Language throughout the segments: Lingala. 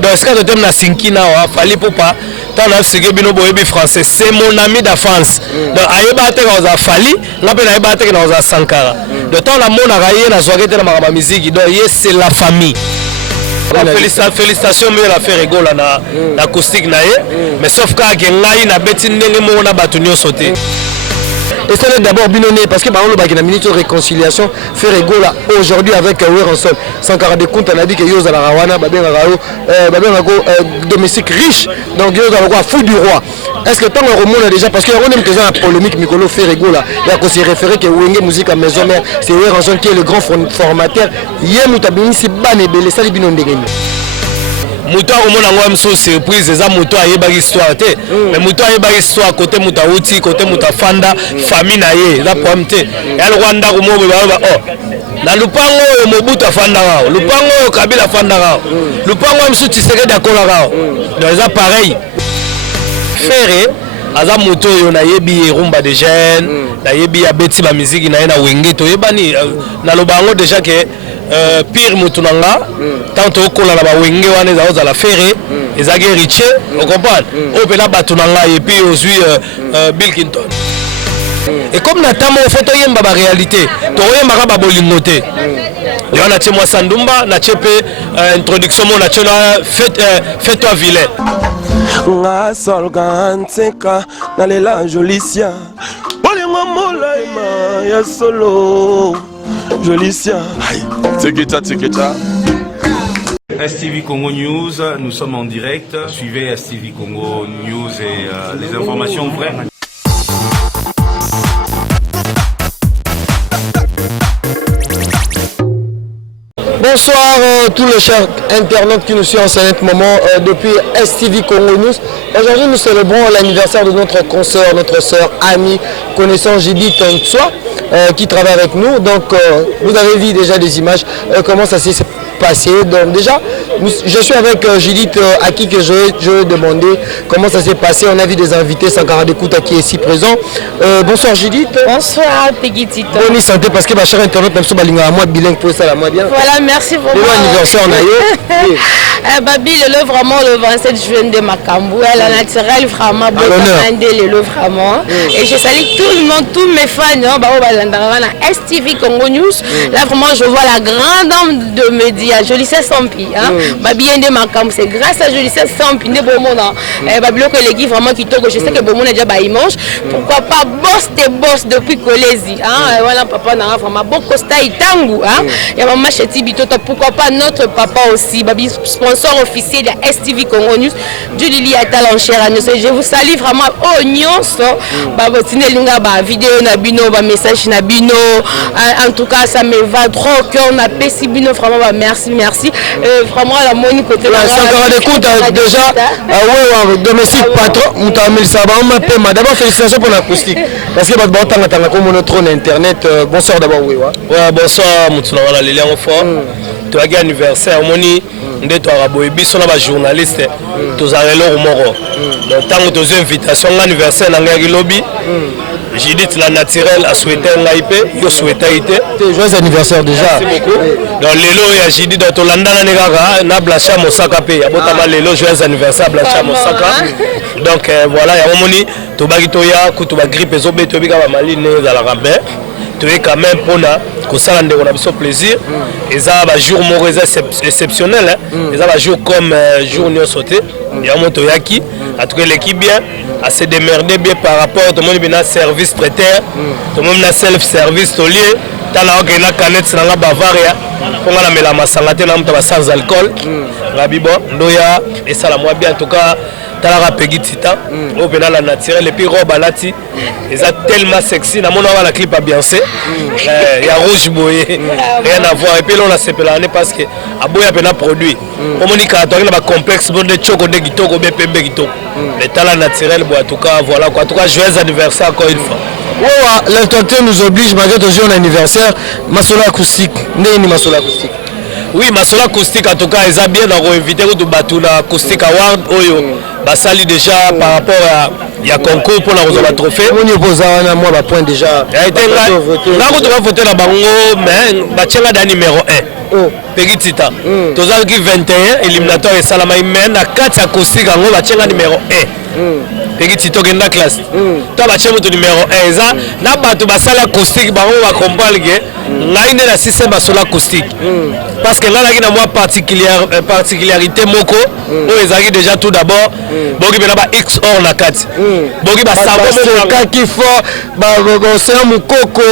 donc est-ce que tu aimes la Sinkina fallait pour pas tant na sike bino boyebi français c'est mon ami d'enfance donc ayeba te ka za fali na pe na ayeba te ka za Sankara de temps la mona raye na zoake te na ma musique donc c'est la famille. Félicitations mais la faire rigolo na acoustique na mais sauf ka ngai na beti ndenge mo na batunyo sauter. Et c'est d'abord Binoné, parce que par exemple, il y a une minute de réconciliation, faire égola aujourd'hui avec Werenson. Sankara de Compte, on a dit que Yoza la Rawana, domestique riche, donc Yoza la fou du roi. Est-ce que tant qu'on remonte déjà, parce qu'il y a une polémique, Mikolo fait égola, il y a qu'on s'est référé que Wenge Musique à Maison Mère, c'est Werenson qui est le grand formateur. Hier, nous avons dit que Banébélé, ça, Binoné. Muto akomona ngwa mso surprise eza muto ayeba histoire te mais muto ayeba histoire côté muta uti côté muta fanda famille na ye za problème te ya le Rwanda ko mo ba na lupango yo Mobutu fanda ngao lupango yo Kabila fanda ngao lupango mso Tshisekedi akola ngao donc eza pareil Ferré aza muto yo na yebi rumba de jeunes na yebi ya beti ba musique na ye na wenge to yebani na lobango déjà que pire mutunanga tant au kola na ba wenge wana za oza la Ferré ezage riche on comprend o pela batunanga et puis aussi Bill Clinton et comme na tamo photo yemba ba réalité to yemba ba bolingo te yo na tshemwa Sandumba na tchepe introduction mo na tshela fais-toi vilain nga solga nseka na lela Jolicia bolingo molaima ya solo Jolicia. Tiketa. STV Congo News, nous sommes en direct. Suivez STV Congo News et les informations vraies. Bonsoir tous les chers internautes qui nous suivent en ce moment depuis STV Congo News. Aujourd'hui nous célébrons l'anniversaire de notre consoeur, notre sœur, amie, connaissance Judith Ntswa qui travaille avec nous. Donc vous avez vu déjà des images, comment ça s'est passé. Donc déjà, je suis avec Judith à qui que je vais demander comment ça s'est passé. On a vu des invités, Sankara de Kouta qui est ici présent. Bonsoir Judith. Bonsoir Peggy Tito. Bonne santé parce que ma chère internaute, même si je suis moi bilingue pour ça, moi bien. Voilà, merci vraiment. Le anniversaire on a eu. Babi, le vraiment le 27 juin de Makambu, la naturelle vraiment, le vraiment. Et je salue tout le monde, tous mes fans, STV Congo News. Là vraiment je vois la grande dame de médias, Jolicia Sampi. Babi de Makambu, c'est grâce à Jolicia Sampi, de Bomona. Babi que l'équipe vraiment qui toque, je sais que Bomona déjà dimanche. Pourquoi pas boss des boss depuis Kolezi. Voilà papa n'a vraiment bon Costa Itangu. Il y a maman chez Tibitoto, pourquoi pas notre papa aussi, Babi sponsor officiel de STV Congo News, Julie Atal en chair à nous. Je vous salue vraiment au Nyonso, vidéo Nabino, message Nabino. En tout cas, ça me va trop au cœur. On a Pessi Bino, vraiment, merci. Vraiment, la monnaie côté là. Sankara de Kouta, déjà, oui, domestique patron, d'abord, félicitations pour l'acoustique. Parce que comme on a trop internet. Bonsoir d'abord, oui. Bonsoir, Moutouna, les liens fort. Tu as gagné anniversaire, Moni. Nde to araboye biso na ba journaliste tozalelo moko donc tant que aux invitations l'anniversaire na ngaki lobby Judith la naturelle a souhaité ngaipe yo souhaité été joyeux anniversaire déjà. Merci beaucoup. Donc lelo ya Judith to landa na nekaka na Blacha Mosaka pe ya botama lelo joyeux anniversaire Blacha Mosaka. Donc voilà ya moni to baki to ya kutu ba grippe ezobe to bika ba maline za la rambe. Tu es quand même pour ça on a besoin plaisir et ça va jour mort exceptionnel et ça va jour comme jour n'y sauté il y a mon toyaki à tout l'équipe bien à se démerder bien par rapport tout le monde bien service traiteur tout le monde a self service au lieu t'as là que la canette c'est la Bavaria on a la masangate na mta sans alcool rabibo ndoya et ça la moi bien en tout cas la Peggy Tita au pénal la naturelle et puis robe à lati et ça tellement sexy na mon la clip à Beyoncé il y a rouge boyé rien à voir et puis là on a sepelé l'année parce que à boya pena produit on m'a dit qu'à toi il y a un complexe bon de choco de gitoko bpb gitoko le talent naturel bon en tout cas voilà quoi en tout cas joyeux anniversaire encore une fois. L'intention nous oblige malgré ton jour anniversaire Masola acoustique n'est Masola acoustique. Oui, Masola acoustique en tout cas, ils ont bien invité au Batuna Acoustic Award. Oyo, Basali déjà par rapport à il y a concours pour la recevoir trophée. On y pose un moi ba point déjà. Là on doit voter la bango mais bachenga da numéro 1. Peggy Tita. Toza qui 21 éliminatoire et Salama men na 4 acoustique ngo bachenga numéro 1. Peggy Tita genda classe. Toi bachenga to numéro 1 eza na bato basala acoustique bango ba comprendre que ngai ne la système basola acoustique. Parce que là là qui na moi particularité moko o ezaki déjà tout d'abord boki bena ba X or na 4. Boki ba sabo qui fort ba c'est un mukoko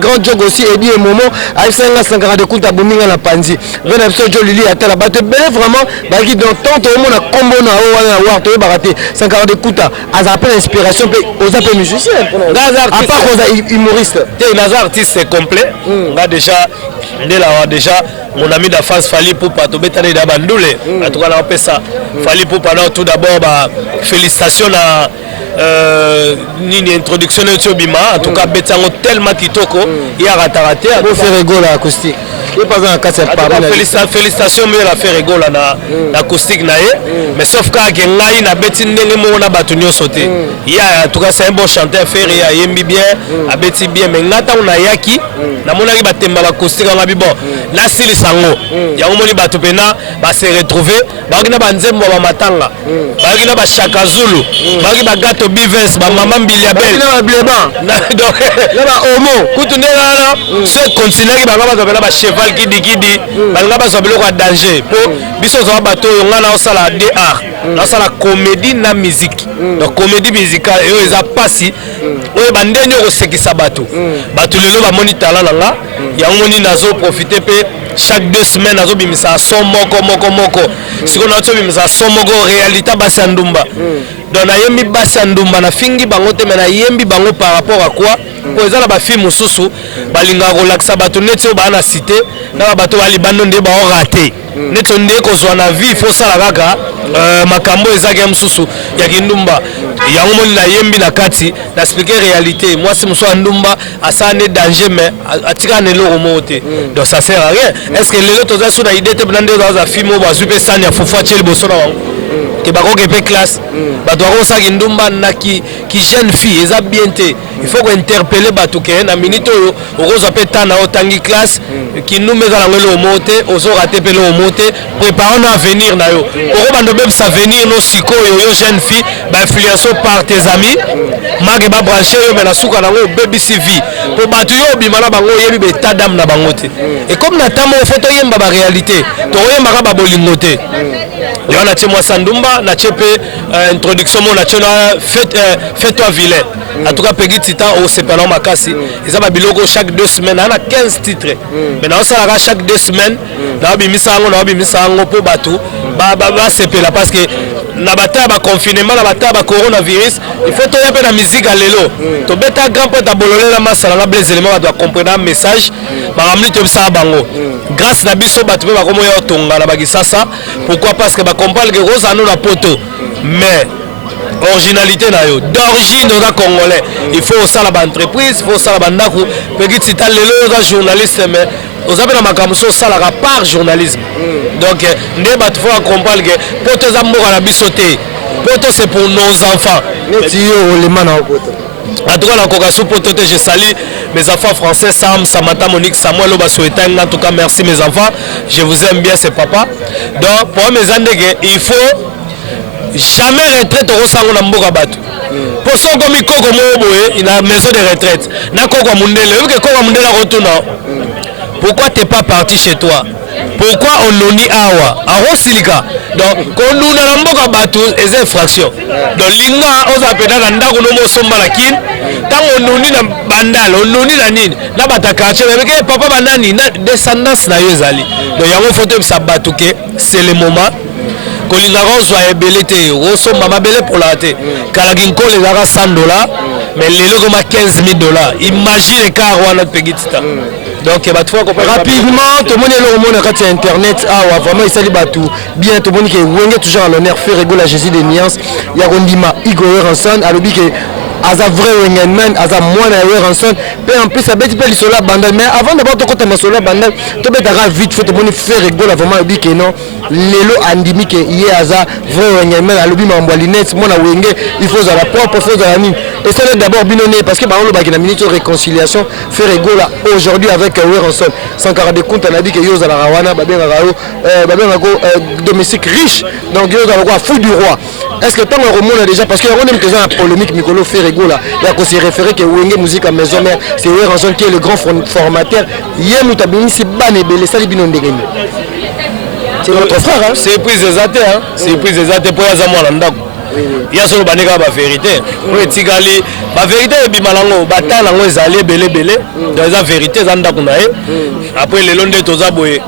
grand jogo aussi Eddie et Momo avec 550 de kuta bominga na panzi. Vena biso jolili atala bato bele vraiment ba qui dans tant au monde na combo na o wana war to baraté 50 de kuta as appel inspiration pe aux appels musiciens. À part aux humoristes. T'es un artiste c'est complet. Là déjà déjà mon ami d'Afas Fali pour pas tomber dans les bandoulés. En tout cas on fait ça. Fali pour pas tout d'abord bah félicitations à ni introduction de Bima. En tout cas betango tellement kitoko il a raté pour faire rigoler acoustique. Félicitations mais la fait rigoler na acoustique nae mais sauf que ngai na beti ndenge mo na batunyo sauté. Il y a en tout cas c'est un bon chanteur faire ya yembi bien a beti bien mais ngata on a yaki na mona ki batemba acoustique ngabi bon la sili sango ya omoni bato pena ba se retrouver ba kina ba nzembo ba matanga ba kina ba Shaka Zulu ba ki ba gato Bivens ba mama Mbilia Bel na bleba donc na ba homo kutunde na ce continent ki ba ba pena ba cheval ki dikidi ba nga ba so biloko ya danger po biso zo bato nga na osala de art na osala comédie na musique donc comédie musicale et eza pasi oyo bandenyo ko sekisa bato bato lelo ba moni talent nga ya ngoni nazo profiter pe chaque 2 semaines nazo bimisa son moko siko na to bimisa son moko réalité basi ndumba donc na yembi basi ndumba na fingi bango te na yembi bango par rapport à quoi po ezala ba film mususu balinga ko laksa bato neti o bana cité na bato bali bando nde ba raté neti nde ko zwa na vie faut sala kaka makambo ezaki mususu ya kindumba ya ngomoni na yembi na kati na expliquer réalité moi c'est muso ndumba asa ne danger mais atika ne lo moté donc ça sert à rien est-ce que les autres ont sur idée te blande dans un film ou super sani ya fofa cheli bosona wango que bako ke classe ba doit ça kindumba na ki jeune fille eza bien té il faut qu'on interpeller bato ke na minute oyo okoza pe tana otangi classe ki nous meza ngelo moté ozo raté pe lo moté préparons à venir na yo oko bando beb sa venir no siko yo jeune fille ba influence par tes amis mage ba brancher yo mena suka na ngo baby CV po bato yo bimana bango yebi be tadam na bango te et comme na tamo photo yemba ba réalité to yemba ka ba bolingo te yo na tshemwa sandumba na tchepe introduction mo na tshona fais-toi vilain en tout cas Peggy Tita au sepana makasi ils ont biloko chaque 2 semaines on a 15 titres mais na ça chaque 2 semaines na bimisa ngo po bato ba sepela parce que na bata ba confinement na bata ba coronavirus il faut to yape na musique à lelo to beta grand point ta bolole na masala na blaze élément doit comprendre un message ba ramli to bisa bango grâce na biso bato ba komo yo tonga na bakisasa pourquoi parce que ba comprendre que rosa no na poto mais originalité na yo d'origine de congolais il faut ça la entreprise il faut ça la bandako Peggy Tita lelo za journaliste mais aux appels à makamso ça la part journalisme donc ne bat faut comprendre que poto za mboka na bisoté poto c'est pour nos enfants les mana poto en tout cas la congrégation poto je salue mes enfants français Sam Samantha Monique Samuel Obasoueta en tout cas merci mes enfants je vous aime bien c'est papa donc pour mes andege il faut jamais retraite au sango na mboka bato pour ça comme ikoko moboye il a maison de retraite na koko mundele que koko mundele retourne pourquoi t'es pas parti chez toi pourquoi on noni awa a silika donc ko nuna na mboka bato les infractions donc linga oza pena na ndako no mosomba la kin tango noni na bandala noni na nini na bataka che mais papa banani na descendance na yo ezali donc yango photo ça bato ke c'est le moment kolinga rozwa ebele te roso mama bele pour la te kala kinko les ara $100 mais lelo comme $15,000 imagine car wana Peggy Tita donc bah toi rapidement tout le monde est là au monde quand internet ah vraiment il sali batou bien tout le monde qui est toujours à l'honneur fait rigoler Jésus des nuances ya rondima Igor Ranson alobi que aza vrai Wengenman aza mwana ya Weranson pe en plus abeti pe lisola bandal mais avant d'abord to kota masola bandal to betaka vite faut te moni faire rigolo vraiment bi que non lelo andimi que hier aza vrai Wengenman alobi mambo linette mwana wenge il faut za la propre faut za la mine et c'est d'abord binoné parce que ba on ba ki na minute de réconciliation faire rigolo aujourd'hui avec Weranson Sankara de compte on a dit que yo za la rawana ba benga domestique riche donc yo za la fou du roi. Est-ce que tant on remonte déjà parce que on aime que ça la polémique Mikolo fait rigolo il y a qu'on s'est référé que Wenge musique à maison mère c'est Weranson qui est le grand formateur yemu tabini si bane belé sali bino ndegeni. C'est notre frère hein. C'est prise des athées hein. C'est prise des athées pour ya mwana ndako. Il y a solo baneka ba vérité. Oui tigali ba vérité bimalango batala ngo ezali belé dans la vérité za ndako na ye. Après les londe toza boye.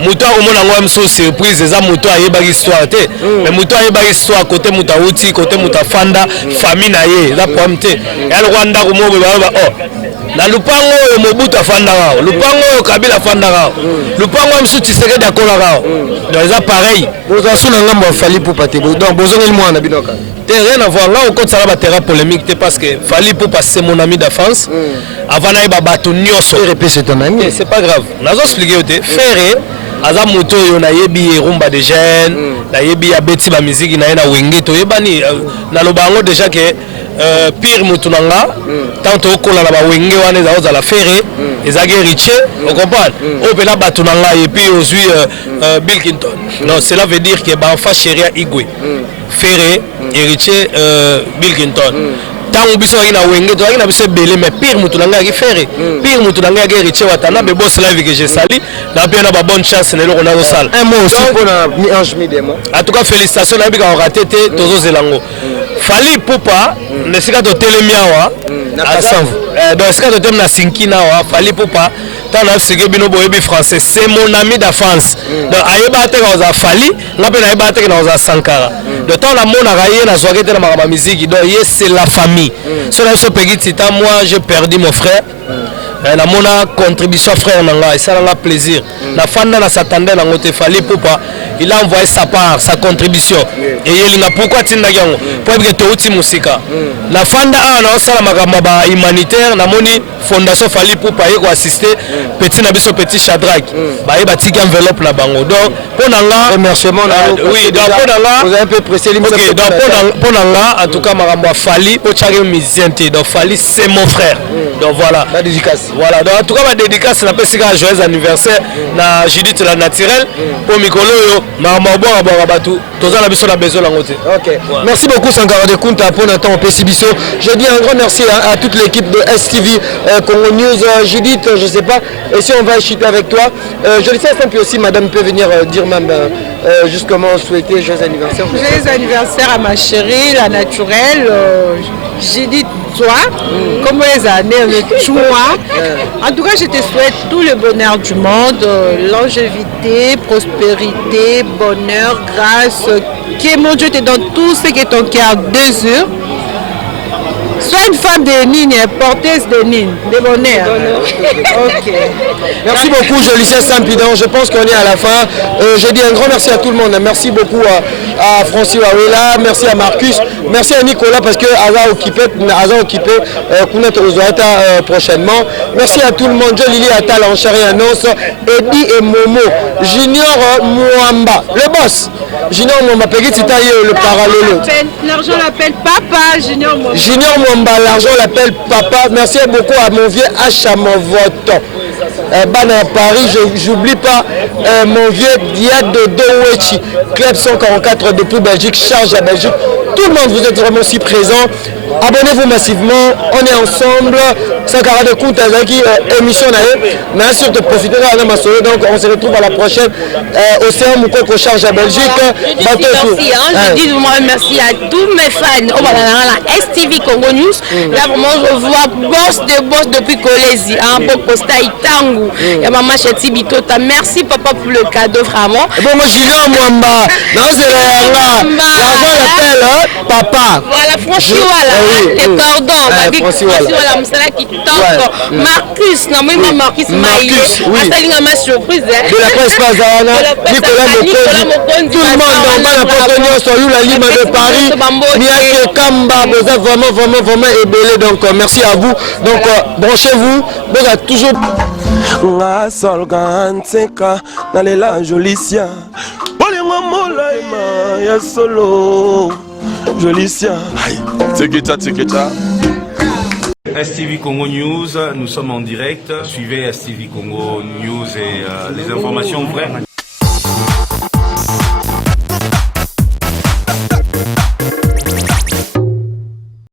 Muto omona ngo mso surprise eza muto ayeba histoire te. Mais muto ayeba histoire côté muta uti côté muta fanda famille na ye za problème te. Ya le Rwanda ko mo ba oh na lupango oyo Mobutu afanda kao lupango oyo Kabila afanda kao lupango oyo msu Tshisekedi akola kao donc eza pareil boza suna ngambo Fally Ipupa te donc bozongeli mwana binoka te rien à voir là on compte ça ba terrain polémique te parce que Fally Ipupa c'est mon ami d'enfance avant na ba bato nyonso répéter c'est ton ami c'est pas grave nazo expliquer te faire aza moto yo na yebi rumba de jeunes na yebi abeti ba musique na na wenge to yebani na lobango déjà que pire mutunanga tant okola na ba wenge wana za la ferre ezagi riche on comprend o pela batunanga et puis ozui Bill Clinton non cela veut dire que ba fa chéria igwe ferre héritier Bill Clinton tant biso ina wenge to ina biso belé mais pire mutunanga ki ferre pire mutunanga ki héritier watana mais boss live que j'ai sali na bien na ba bonne chance na loko na zo sala un mot aussi pour na mi ange midemo en tout cas félicitations na bika raté te tozo zelango Fally Ipupa nesika to telemiawa na kasanvu donc esika to tem na sinkina wa Fally Ipupa tant na sike bino boyebi français c'est mon ami d'enfance donc ayeba te ka za Fally ngape na ayeba te ka za Sankara de temps la mona raye na soirée te na ma musique donc yes c'est la famille so na so pegiti ta moi j'ai perdu mon frère na mona contribution frère nanga et ça la plaisir na fanda na s'attendait na ngote Fally Ipupa il a envoyé sa part sa contribution et il n'a pourquoi tinda yango pour que to uti musika na fanda na sala makamba ba humanitaire na moni fondation Fally Ipupa yeko assister petit na biso petit Shadrack ba yeba tiki enveloppe na bango donc pour nanga remerciement oui donc pour nanga vous avez un peu pressé les OK donc pour nanga en tout cas makamba Fally au chage musicien donc Fally c'est mon frère donc voilà la dédicace voilà donc en tout cas ma dédicace na pesika joyeux anniversaire na Judith la naturelle pour Mikolo yo makamba bo abora batu toza na biso na besoin la ngote. OK ouais. Merci beaucoup Sankara de Kunta pour notre temps Pessibiso. Je dis un grand merci à toute l'équipe de STV Congo News. Judith, je sais pas si on va chuter avec toi. Je le sais simple aussi madame peut venir dire même juste comment souhaiter joyeux anniversaire. Joyeux anniversaire à ma chérie la naturelle Judith toi comme les années toi. En tout cas je te souhaite tout le bonheur du monde, longévité, prospérité, bonheur, grâce, que mon Dieu te donne tout ce que ton cœur désire. Sois une femme de Nîmes, porteuse de Nîmes, de bonheur. OK. Merci beaucoup, Jolicia Sampidon. Je pense qu'on est à la fin. Je dis un grand merci à tout le monde. Merci beaucoup à Francis Wawela, merci à Marcus, merci à Nicolas parce que Aza occupé prochainement. Merci à tout le monde. Je Lili Atal en chéri annonce, Eddie et Momo, Junior Mwamba, le boss. Junior Mwamba, petit le parallèle. L'argent l'appelle papa, Junior Mwamba. Junior Mwamba, l'argent l'appelle papa. Merci beaucoup à mon vieux Achamovoto. Bana à Paris, j'oublie pas mon vieux Diad de Dowechi, Club 144 depuis Belgique, charge à Belgique. Tout le monde, vous êtes vraiment si présents. Abonnez-vous massivement, on est ensemble. Sankara de Kout Azaki, émission naïe. Mais surtout profitez de la massole. Donc on se retrouve à la prochaine. Océan Moukoko charge à Belgique. Merci, je dis merci à tous mes fans. On va dans la STV Congo News. Là vraiment je vois boss depuis Kolezi. Pour Costa Itangu. Il y a maman Cheti Bitota. Merci papa pour le cadeau vraiment. Bon moi Julien Mwamba. L'argent l'appelle papa. Voilà franchement voilà. Les cordons. Franchement la msala qui kitoko. Marcus, na moi Marcus Maïe. Asalinga ma surprise. De la presse Pazarana, Nicolas Mokondi, tout le monde dans la Potonio, sur la Lima de Paris, Miake Kamba, vous êtes vraiment ébélé, donc merci à vous. Donc branchez-vous, vous êtes toujours. Nga solga nseka nalela Jolicia Bolingo molaima ya solo Jolicia Tikita STV Congo News, nous sommes en direct. Suivez STV Congo News et les informations vraies.